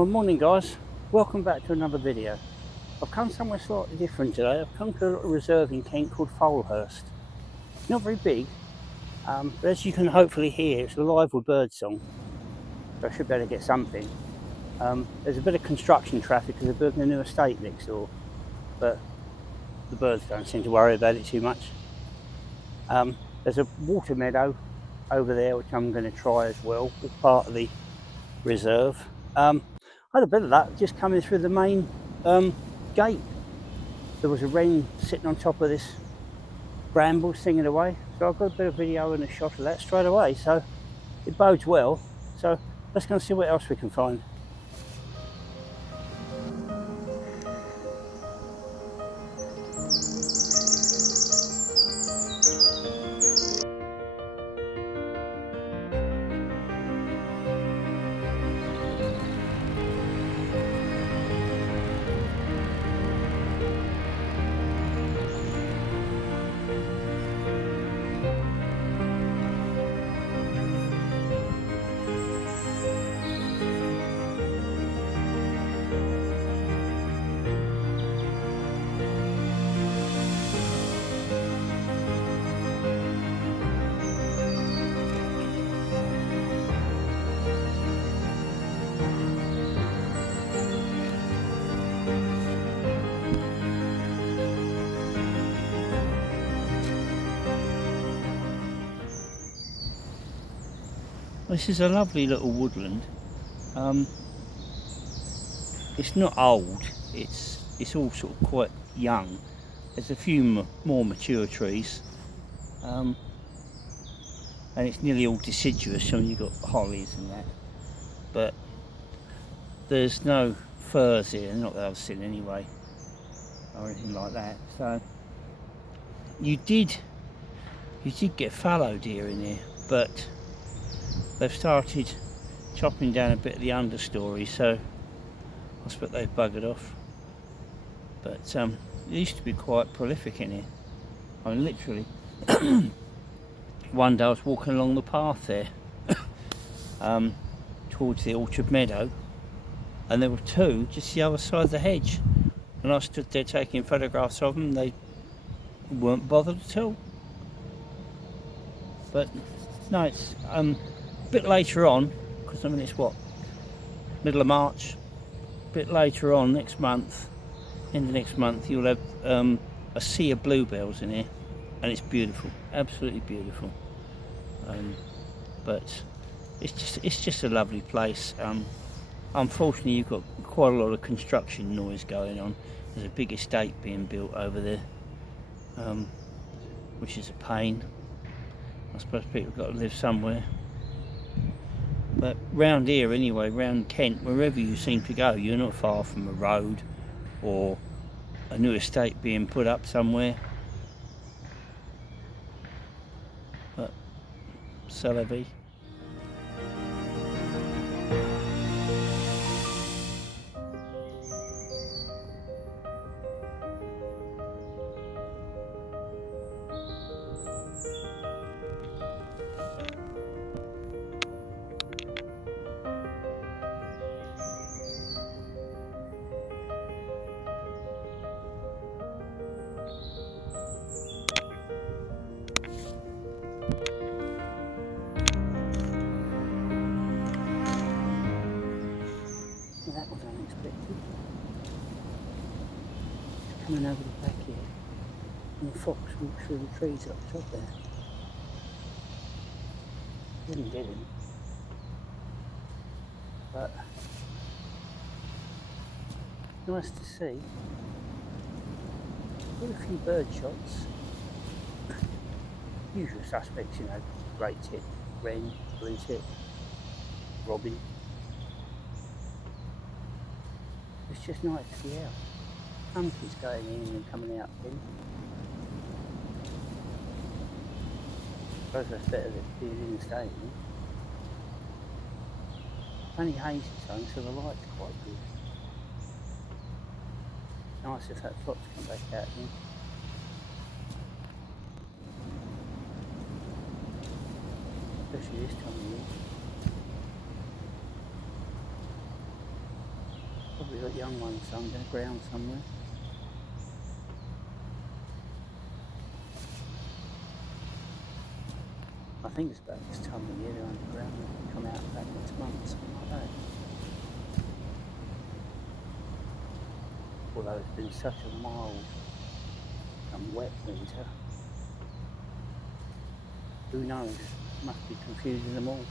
Well, morning guys, welcome back to another video. I've come somewhere slightly different today. I've come to a little reserve in Kent called Foal Hurst. It's not very big, but as you can hopefully hear, it's alive with bird song, so I should be able to get something. There's a bit of construction traffic because they're building a new estate next door, but the birds don't seem to worry about it too much. There's a water meadow over there which I'm going to try as well, all part of the reserve. I had a bit of that just coming through the main gate. There was a wren sitting on top of this bramble singing away, so I've got a bit of video and a shot of that straight away, so it bodes well. So let's go and see what else we can find. This is a lovely little woodland. It's not old, it's all sort of quite young. There's a few more mature trees, and it's nearly all deciduous. So you've got hollies and that, but there's no firs here, not that I've seen anyway, or anything like that. So you did get fallow deer in here, but they've started chopping down a bit of the understory, so I expect they've buggered off. But it used to be quite prolific in here. I mean, literally, one day I was walking along the path there, towards the orchard meadow, and there were two just the other side of the hedge, and I stood there taking photographs of them. They weren't bothered at all. But no, it's a bit later on, because I mean it's what, middle of March. A bit later on next month, in the next month, you'll have a sea of bluebells in here, and it's beautiful, absolutely beautiful. But it's just a lovely place. Unfortunately, you've got quite a lot of construction noise going on. There's a big estate being built over there, which is a pain. I suppose people have got to live somewhere. But round here anyway, round Kent, wherever you seem to go, you're not far from a road or a new estate being put up somewhere. But c'est la vie. That was unexpected. It's coming over the back here, and the fox walked through the trees up the top there. Didn't get him, but nice to see. Got a few bird shots. Usual suspects, you know, great tit, wren, blue tit, robin. It's just nice to be out. Monkeys going in and coming out again. I suppose that's better than being in and staying in. It's only hazy sun, so the light's quite good. Nice if that fox come back out again. Especially this time of year. Probably got young ones underground somewhere. I think it's about this time of year they're underground. They come out back next month, something like that. Although it's been such a mild and wet winter, who knows? Must be confusing them all.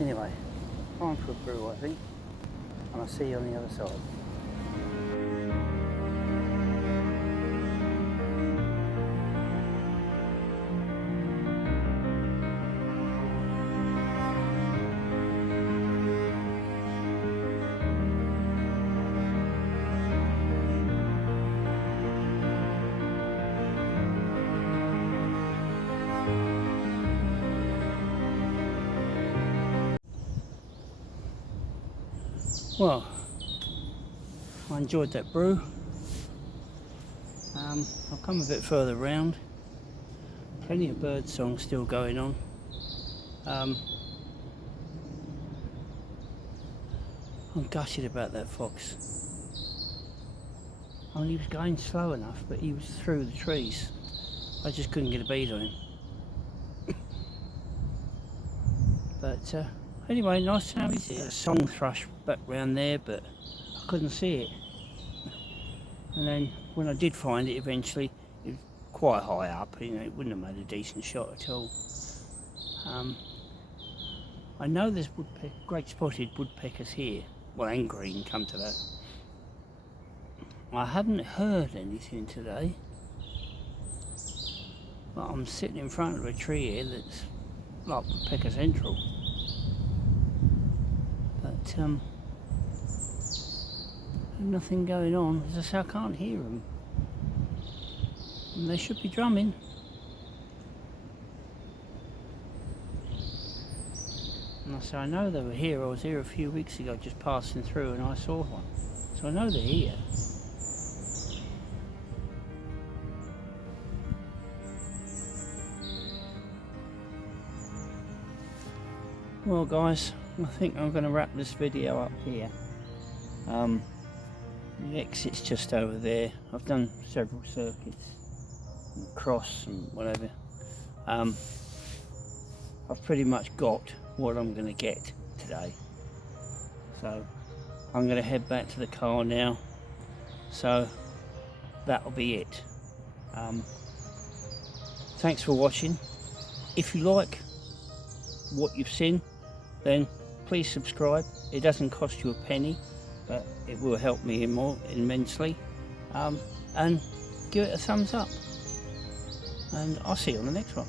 Anyway, time for a brew, I think, and I'll see you on the other side. Well, I enjoyed that brew. I've come a bit further round. Plenty of bird song still going on. I'm gutted about that fox. I mean, he was going slow enough, but he was through the trees. I just couldn't get a bead on him. But anyway, nice to know he's a song thrush back round there, but I couldn't see it. And then when I did find it eventually, it was quite high up, you know, it wouldn't have made a decent shot at all. I know there's great spotted woodpeckers here, well, and green, come to that. I haven't heard anything today, but I'm sitting in front of a tree here that's like woodpecker central. But nothing going on. As I say, I can't hear them. And they should be drumming. And I say, I know they were here. I was here a few weeks ago just passing through and I saw one. So I know they're here. Well guys, I think I'm going to wrap this video up here. The exit's just over there. I've done several circuits, and cross and whatever. I've pretty much got what I'm going to get today. So I'm going to head back to the car now. So that'll be it. Thanks for watching. If you like what you've seen, then please subscribe. It doesn't cost you a penny, but it will help me immensely. And give it a thumbs up. And I'll see you on the next one.